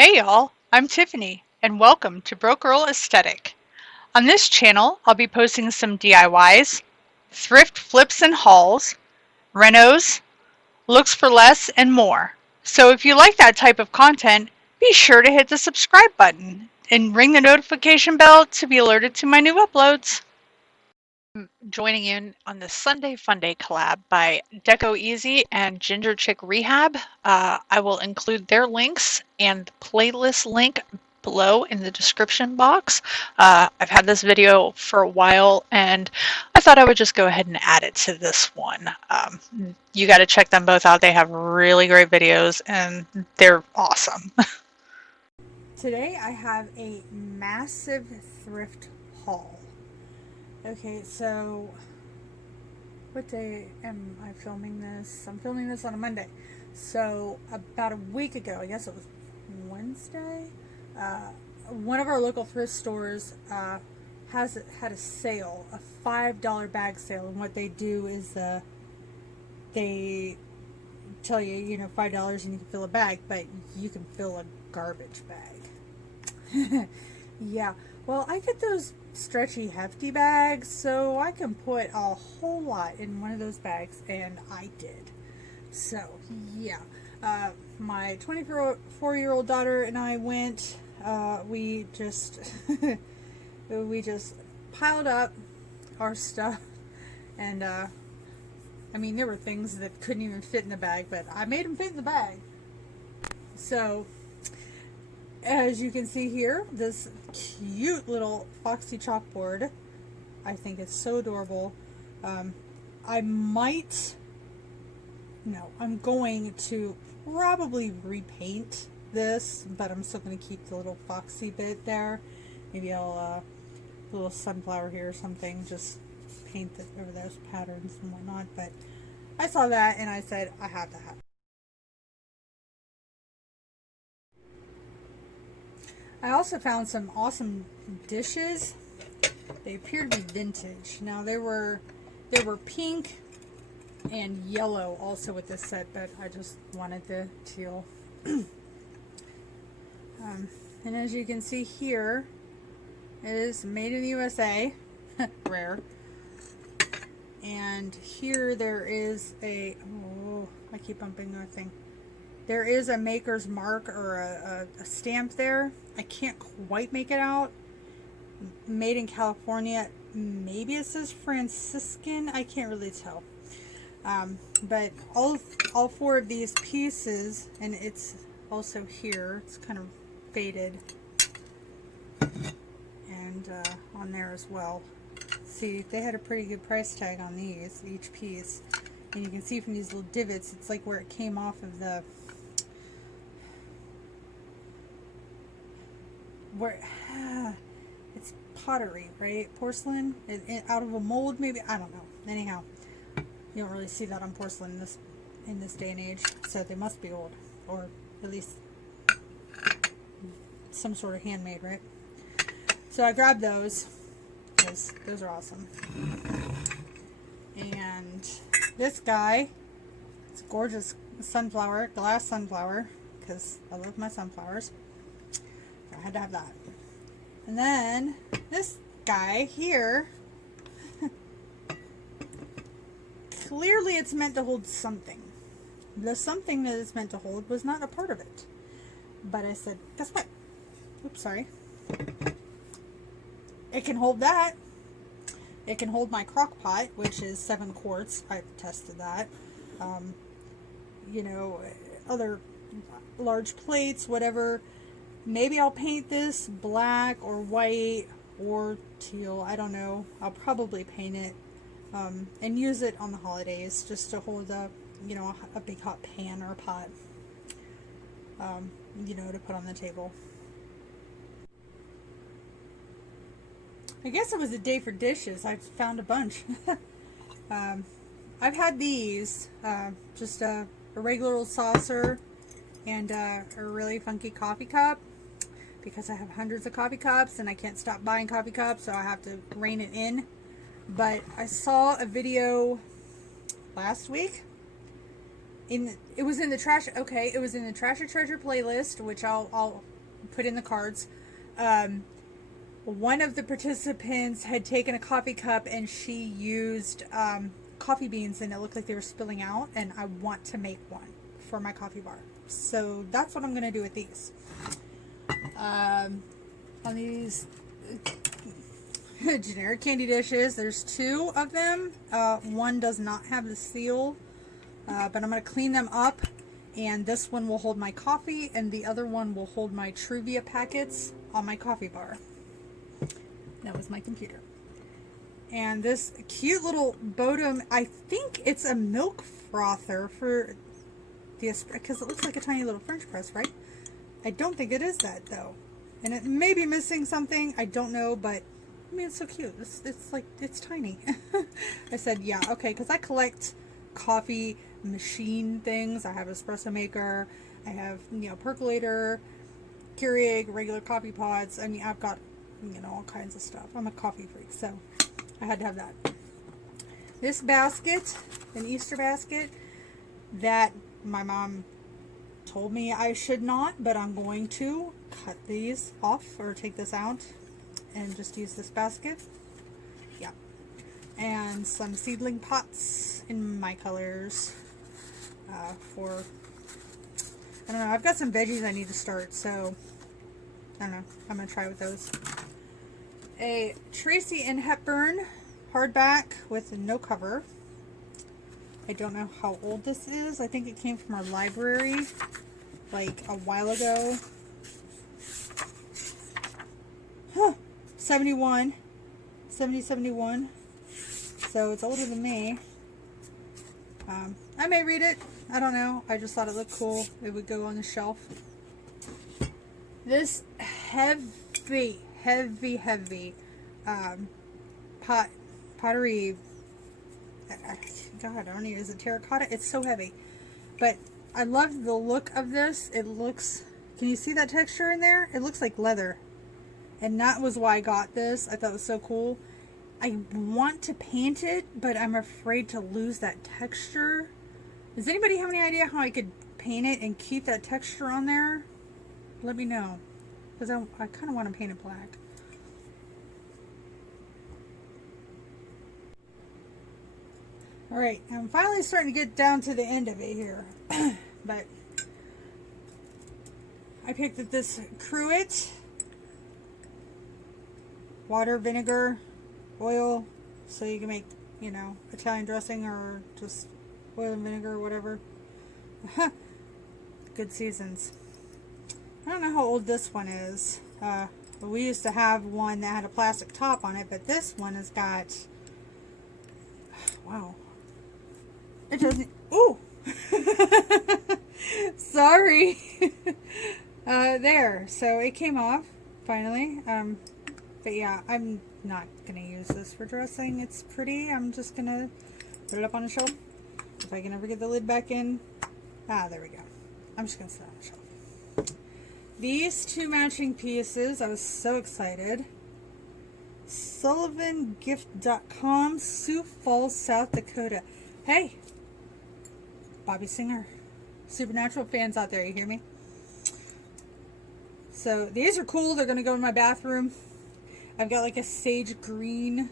Hey y'all, I'm Tiffany, and welcome to Broke Girl Aesthetic. On this channel, I'll be posting some DIYs, thrift flips and hauls, renos, looks for less, and more. So if you like that type of content, be sure to hit the subscribe button and ring the notification bell to be alerted to my new uploads. Joining in on the Sunday Funday collab by Deco Easy and Ginger Chick Rehab. I will include their links and the playlist link below in the description box. I've had this video for a while and I thought I would just go ahead and add it to this one. You got to check them both out. They have really great videos and they're awesome. Today I have a massive thrift haul. Okay, so what day am I filming this? I'm filming this on a Monday. So about a week ago, I guess it was Wednesday, one of our local thrift stores had a sale, a $5 bag sale, and what they do is they tell you, $5 and you can fill a bag, but you can fill a garbage bag. Yeah, well, I get those stretchy, hefty bags, so I can put a whole lot in one of those bags, and I did. So, yeah, my 24-year-old daughter and I went, we just, we just piled up our stuff, and, I mean, there were things that couldn't even fit in the bag, but I made them fit in the bag. So, as you can see here, this cute little foxy chalkboard, I think it's so adorable. I'm going to probably repaint this, but I'm still going to keep the little foxy bit there. Maybe I'll, little sunflower here or something, just paint it over those patterns and whatnot. But I saw that and I said, I have to have it. I also found some awesome dishes. They appear to be vintage. Now they were pink and yellow also with this set, but I just wanted the teal. And as you can see here, it is made in the USA. Rare. And here there is a, oh, I keep bumping the thing. There is a maker's mark or a stamp there. I can't quite make it out. Made in California. Maybe it says Franciscan. I can't really tell. But all four of these pieces, and it's also here. It's kind of faded. And on there as well. See, they had a pretty good price tag on these, each piece. And you can see from these little divots, it's like where it came off of the... it's pottery, right? Porcelain, out of a mold, maybe. I don't know. Anyhow, you don't really see that on porcelain in this day and age, so they must be old, or at least some sort of handmade, right? So I grabbed those because those are awesome. And this guy, it's gorgeous sunflower, glass sunflower, because I love my sunflowers. I had to have that. And then this guy here, clearly it's meant to hold something. The something that it's meant to hold was not a part of it. But I said, guess what? Oops, sorry. It can hold that. It can hold my crock pot, which is 7 quarts. I've tested that. You know, other large plates, whatever. Maybe I'll paint this black or white or teal. I don't know. I'll probably paint it and use it on the holidays just to hold a, you know, a big hot pan or a pot, you know, to put on the table. I guess it was a day for dishes. I found a bunch. I've had these, just a regular old saucer and a really funky coffee cup, because I have hundreds of coffee cups and I can't stop buying coffee cups, so I have to rein it in. But I saw a video last week It was in the trash. Okay, it was in the Trash or Treasure playlist, which I'll put in the cards. One of the participants had taken a coffee cup and she used coffee beans, and it looked like they were spilling out. And I want to make one for my coffee bar, so that's what I'm going to do with these. On these generic candy dishes, there's 2 of them. One does not have the seal. But I'm going to clean them up, and this one will hold my coffee, and the other one will hold my Truvia packets on my coffee bar. That was my computer. And this cute little Bodum, I think it's a milk frother for the, because it looks like a tiny little French press, right? I don't think it is that, though. And it may be missing something, I don't know, but I mean, it's so cute. It's like, it's tiny. I said, yeah, okay, because I collect coffee machine things. I have an espresso maker, I have, percolator, Keurig, regular coffee pods. I mean, I've got, all kinds of stuff. I'm a coffee freak, so I had to have that. This basket, an Easter basket, that my mom told me I should not, but I'm going to cut these off or take this out and just use this basket. Yeah. And some seedling pots in my colors for, I don't know, I've got some veggies I need to start, so I don't know, I'm going to try with those. A Tracy and Hepburn hardback with no cover. I don't know how old this is. I think it came from our library like a while ago. 71. So it's older than me. I may read it. I don't know. I just thought it looked cool. It would go on the shelf. This heavy pottery. God, I don't know. Is it terracotta? It's so heavy. But I love the look of this. It looks, can you see that texture in there? It looks like leather. And that was why I got this. I thought it was so cool. I want to paint it, but I'm afraid to lose that texture. Does anybody have any idea how I could paint it and keep that texture on there? Let me know. Because I kind of want to paint it black. Alright, I'm finally starting to get down to the end of it here. But I picked up this Cruet. Water, vinegar, oil, so you can make, Italian dressing or just oil and vinegar or whatever. Good seasons. I don't know how old this one is. But we used to have one that had a plastic top on it, but this one has got, wow. It doesn't, ooh! Sorry. There, so it came off, finally. But yeah, I'm not going to use this for dressing. It's pretty. I'm just going to put it up on a shelf. If I can ever get the lid back in. There we go. I'm just going to set it on the shelf. These 2 matching pieces, I was so excited. SullivanGift.com, Sioux Falls, South Dakota. Hey, Bobby Singer. Supernatural fans out there, you hear me? So these are cool. They're going to go in my bathroom. I've got like a sage green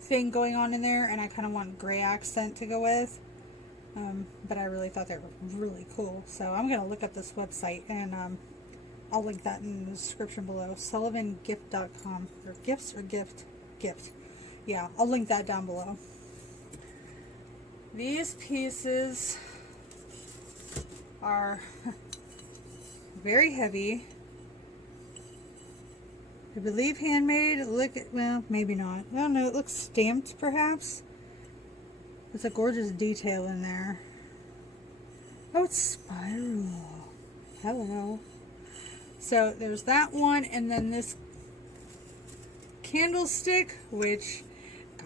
thing going on in there, and I kind of want gray accent to go with. But I really thought they were really cool. So I'm going to look up this website, and I'll link that in the description below. SullivanGift.com. Or gifts or gift? Gift. Yeah, I'll link that down below. These pieces are very heavy. I believe handmade. Look at, well, maybe not. I don't know. It looks stamped, perhaps. It's a gorgeous detail in there. Oh, it's spiral. Hello. So there's that one, and then this candlestick, which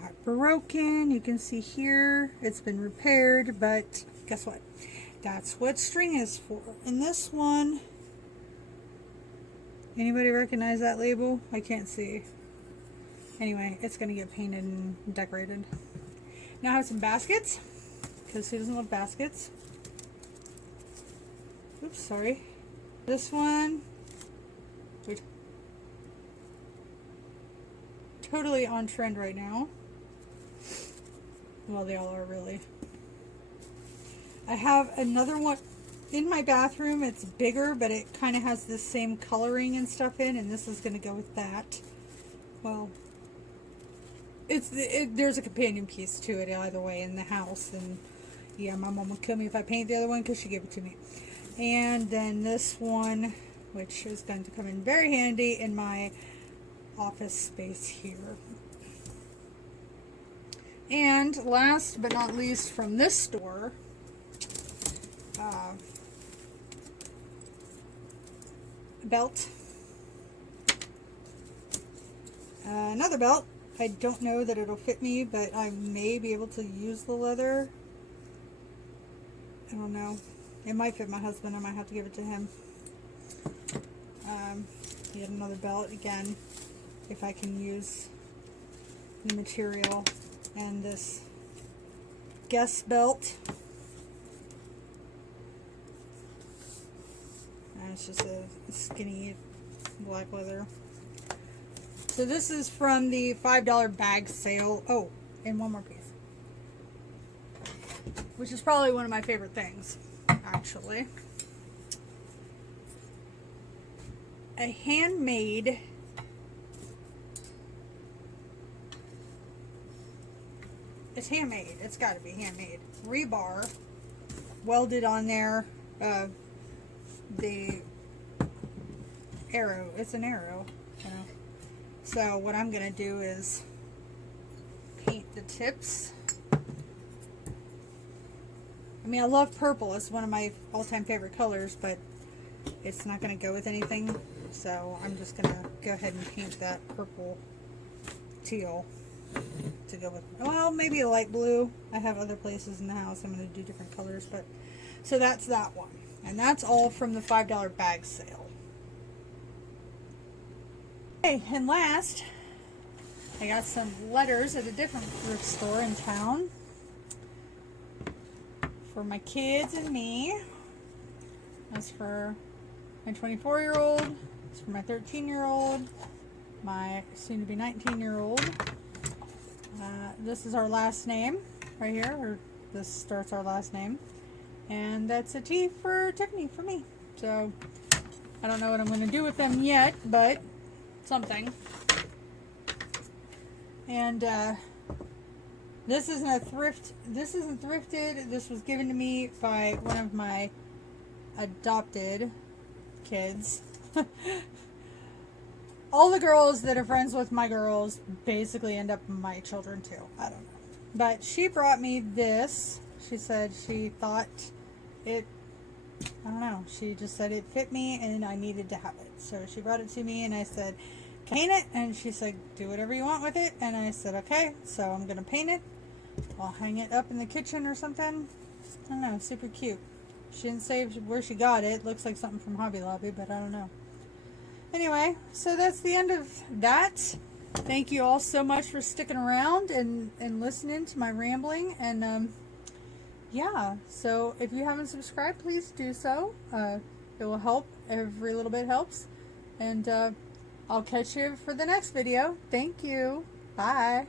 got broken. You can see here it's been repaired, but guess what? That's what string is for. And this one, anybody recognize that label? I can't see. Anyway, it's going to get painted and decorated. Now I have some baskets, because who doesn't love baskets? Oops, sorry. This one, which totally on trend right now. Well, they all are really. I have another one in my bathroom. It's bigger, but it kind of has the same coloring and stuff in, and this is going to go with that. Well, there's a companion piece to it either way in the house, and yeah, my mom will kill me if I paint the other one because she gave it to me. And then this one, which is going to come in very handy in my office space here. And last but not least from this store, belt. Another belt. I don't know that it'll fit me, but I may be able to use the leather. I don't know. It might fit my husband. I might have to give it to him. Yet another belt again, if I can use the material. And this Guess belt. And it's just a skinny black leather. So this is from the $5 bag sale. Oh, and one more piece, which is probably one of my favorite things, actually. A handmade it's handmade. It's got to be handmade. Rebar welded on there. The arrow. It's an arrow. You know. So what I'm going to do is paint the tips. I mean, I love purple. It's one of my all-time favorite colors, but it's not going to go with anything. So I'm just going to go ahead and paint that purple teal to go with, well, maybe a light blue. I have other places in the house I'm going to do different colors, but so that's that one. And that's all from the $5 bag sale. Okay, and last, I got some letters at a different thrift store in town for my kids and me. That's for my 24-year-old. It's for my 13-year-old. My soon-to-be 19-year-old. This is our last name right here, or this starts our last name. And that's a T for Tiffany for me. So I don't know what I'm going to do with them yet, but something. And this isn't a thrift. This isn't thrifted. This was given to me by one of my adopted kids. All the girls that are friends with my girls basically end up my children too. I don't know. But she brought me this. She said she thought it, I don't know, she just said it fit me and I needed to have it. So she brought it to me and I said, paint it. And she said, do whatever you want with it. And I said, okay, so I'm going to paint it. I'll hang it up in the kitchen or something. I don't know, super cute. She didn't say where she got it. Looks like something from Hobby Lobby, but I don't know. Anyway, so that's the end of that. Thank you all so much for sticking around and listening to my rambling. And yeah, so if you haven't subscribed, please do so. It will help. Every little bit helps. And I'll catch you for the next video. Thank you. Bye.